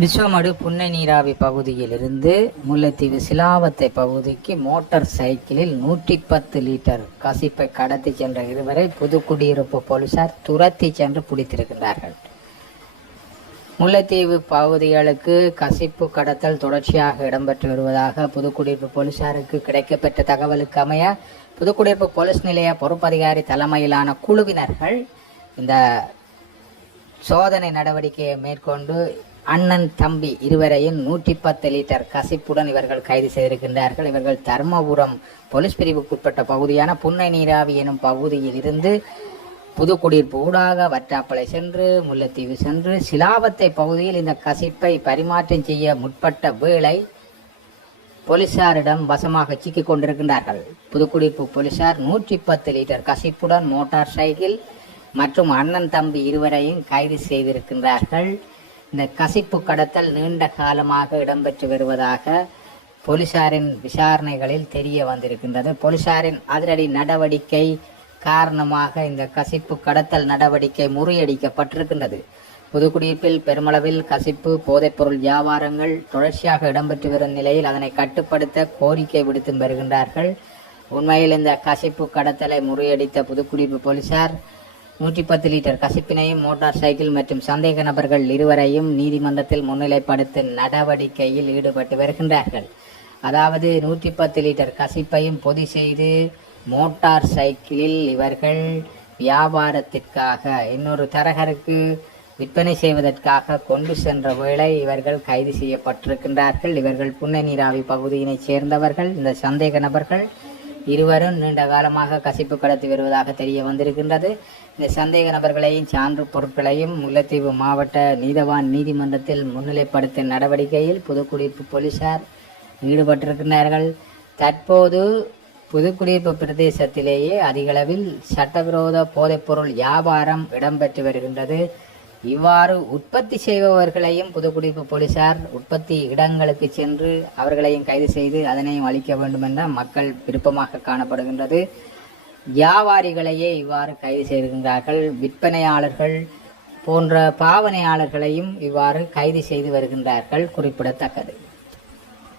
விஸ்வமடு புன்னை நீராவி பகுதியிலிருந்து முல்லைத்தீவு சிலாவத்தை பகுதிக்கு மோட்டார் சைக்கிளில் 110 லிட்டர் கசிப்பை கடத்தி சென்ற இருவரை புதுக்குடியிருப்பு போலீசார் துரத்தி சென்று பிடித்திருக்கின்றார்கள். முல்லைத்தீவு பகுதிகளுக்கு கசிப்பு கடத்தல் தொடர்ச்சியாக இடம்பெற்று வருவதாக புதுக்குடியிருப்பு போலீசாருக்கு கிடைக்கப்பெற்ற தகவலுக்கு அமைய புதுக்குடியிருப்பு போலீஸ் நிலைய பொறுப்பதிகாரி தலைமையிலான குழுவினர்கள் இந்த சோதனை நடவடிக்கையை மேற்கொண்டு அண்ணன் தம்பி இருவரையும் 110 லிட்டர் கசிப்புடன் இவர்கள் கைது செய்திருக்கின்றார்கள். இவர்கள் தர்மபுரம் போலீஸ் பிரிவுக்குட்பட்ட பகுதியான புன்னை நீராவி எனும் பகுதியில் இருந்து புதுக்குடியிருப்பு ஊடாக வட்டாப்பளை சென்று முல்லைத்தீவு சென்று சிலாவத்தை பகுதியில் இந்த கசிப்பை பரிமாற்றம் செய்ய முற்பட்ட வேளை போலீசாரிடம் வசமாக சிக்கிக் கொண்டிருக்கின்றார்கள். புதுக்குடியிருப்பு போலீசார் 110 லிட்டர் கசிப்புடன் மோட்டார் சைக்கிள் மற்றும் அண்ணன் தம்பி இருவரையும் கைது செய்திருக்கின்றார்கள். இந்த கசிப்பு கடத்தல் நீண்ட காலமாக இடம்பெற்று வருவதாக போலீசாரின் விசாரணைகளில் தெரிய வந்திருக்கின்றது. போலீசாரின் அதிரடி நடவடிக்கை காரணமாக இந்த கசிப்பு கடத்தல் நடவடிக்கை முறியடிக்கப்பட்டிருக்கின்றது. புதுக்குடியிருப்பில் பெருமளவில் கசிப்பு போதைப்பொருள் வியாபாரங்கள் தொடர்ச்சியாக இடம்பெற்று வரும் நிலையில் அதனை கட்டுப்படுத்த கோரிக்கை விடுத்து வருகின்றார்கள். உண்மையில் இந்த கசிப்பு கடத்தலை முறியடித்த புதுக்குடியிருப்பு போலீசார் 110 லிட்டர் கசிப்பினையும் மோட்டார் சைக்கிள் மற்றும் சந்தேக நபர்கள் இருவரையும் நீதிமன்றத்தில் முன்னிலைப்படுத்தும் நடவடிக்கையில் ஈடுபட்டு வருகின்றார்கள். அதாவது 110 லிட்டர் கசிப்பையும் பொதி செய்து மோட்டார் சைக்கிளில் இவர்கள் வியாபாரத்திற்காக இன்னொரு தரகருக்கு விற்பனை செய்வதற்காக கொண்டு சென்ற வேளை இவர்கள் கைது செய்யப்பட்டிருக்கின்றார்கள். இவர்கள் புன்னை நீராவி பகுதியினைச் சேர்ந்தவர்கள். இந்த சந்தேக நபர்கள் இருவரும் நீண்ட காலமாக கசிப்பு கடத்தி வருவதாக தெரிய வந்திருக்கின்றது. இந்த சந்தேக நபர்களையும் சான்று பொருட்களையும் முல்லைத்தீவு மாவட்ட நீதவான் நீதிமன்றத்தில் முன்னிலைப்படுத்தும் நடவடிக்கையில் புதுக்குடியிருப்பு போலீசார் ஈடுபட்டிருக்கின்றார்கள். தற்போது புதுக்குடியிருப்பு பிரதேசத்திலேயே அதிகளவில் சட்டவிரோத போதைப்பொருள் வியாபாரம் இடம்பெற்று வருகின்றது. இவ்வாறு உற்பத்தி செய்பவர்களையும் புதுக்குடியிருப்பு போலீசார் உற்பத்தி இடங்களுக்கு சென்று அவர்களையும் கைது செய்து அதனையும் அளிக்க வேண்டும் என்ற மக்கள் விருப்பமாக காணப்படுகின்றது. வியாபாரிகளையே இவ்வாறு கைது செய்கின்றார்கள். விற்பனையாளர்கள் போன்ற பாவனையாளர்களையும் இவ்வாறு கைது செய்து வருகின்றார்கள் குறிப்பிடத்தக்கது.